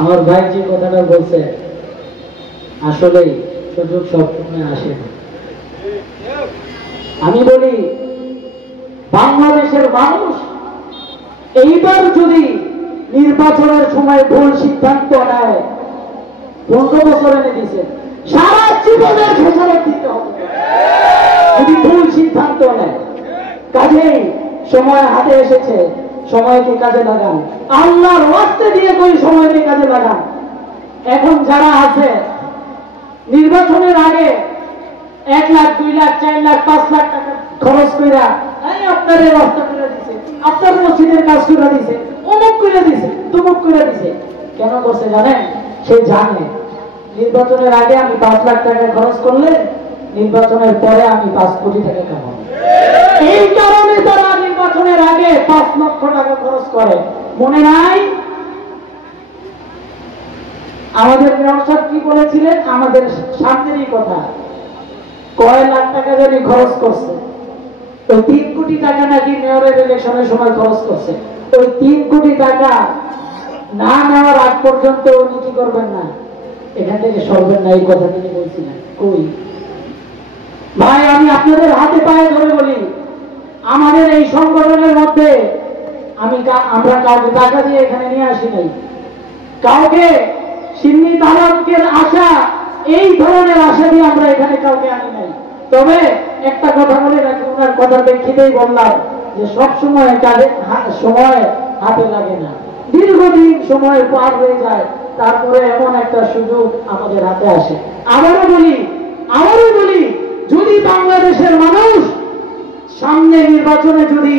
আমার ভাই যে কথাটা বলছে আসলেই সুযোগ সবসময় আসে না। আমি বলি বাংলাদেশের মানুষ এইবার যদি নির্বাচনের সময় ভুল সিদ্ধান্ত নেয়, 15 বছর এনে দিছে, সারা জীবনের খেসারত দিতে হবে যদি ভুল সিদ্ধান্ত নেয়। কাজেই সময় হাতে এসেছে, সময়কে কাজে লাগান। আল্লাহর ওয়াস্তে দিয়ে কই সময়কে কাজে লাগান। এখন যারা আছে নির্বাচনের আগে 1 লাখ 2 লাখ 4 লাখ 5 লাখ টাকা খরচ কইরা আপনার এই রাস্তা করে দিছে, আপনার মসজিদের কাজ করে দিছে, অমুক করে দিছে, তমুক করে দিছে। কেন করছে জানেন? সে জানে নির্বাচনের আগে আমি 5 লাখ টাকা খরচ করলে নির্বাচনের পরে আমি 5 কোটি টাকা কামাবো। এই কারণে তারা নির্বাচনের আগে 5 লক্ষ টাকা খরচ করে। মনে নাই আমাদের মেয়র সাহেব কি বলেছিলেন? আমাদের সামনেরই কথা, কয় লাখ টাকা যদি খরচ করছে, ওই 3 কোটি টাকা নাকি মেয়রের ইলেকশনের সময় খরচ করছে। ওই 3 কোটি টাকা না নেওয়ার আগ পর্যন্ত উনি কি করবেন না, এখান থেকে সরবেন না। এই কথা তিনি বলছিলেন। কই ভাই, আমি আপনাদের হাতে পায়ে ধরে বলি, আমাদের এই সংগঠনের মধ্যে আমরা কাউকে টাকা দিয়ে এখানে নিয়ে আসি নাই। কাউকে সিন্নি তালাকের আশা, এই ধরনের আশা দিয়ে আমরা এখানে কাউকে আনি নাই। তবে একটা কথা বলে রাখি, ওনার কথা প্রেক্ষিতেই বললাম যে সব সময় সময় হাতে লাগে না, দীর্ঘদিন সময় পার হয়ে যায়, তারপরে এমন একটা সুযোগ আমাদের হাতে আসে। আবারও বলি যদি বাংলাদেশের মানুষ সামনে নির্বাচনে যদি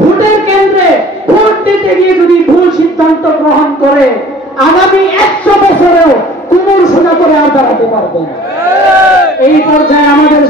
ভোটের কেন্দ্রে ভোট দিতে গিয়ে যদি ভুল সিদ্ধান্ত গ্রহণ করে, আগামী 100 বছরেও কোমর সোজা করে আর দাঁড়াতে পারবে না। এই পর্যায়ে আমাদের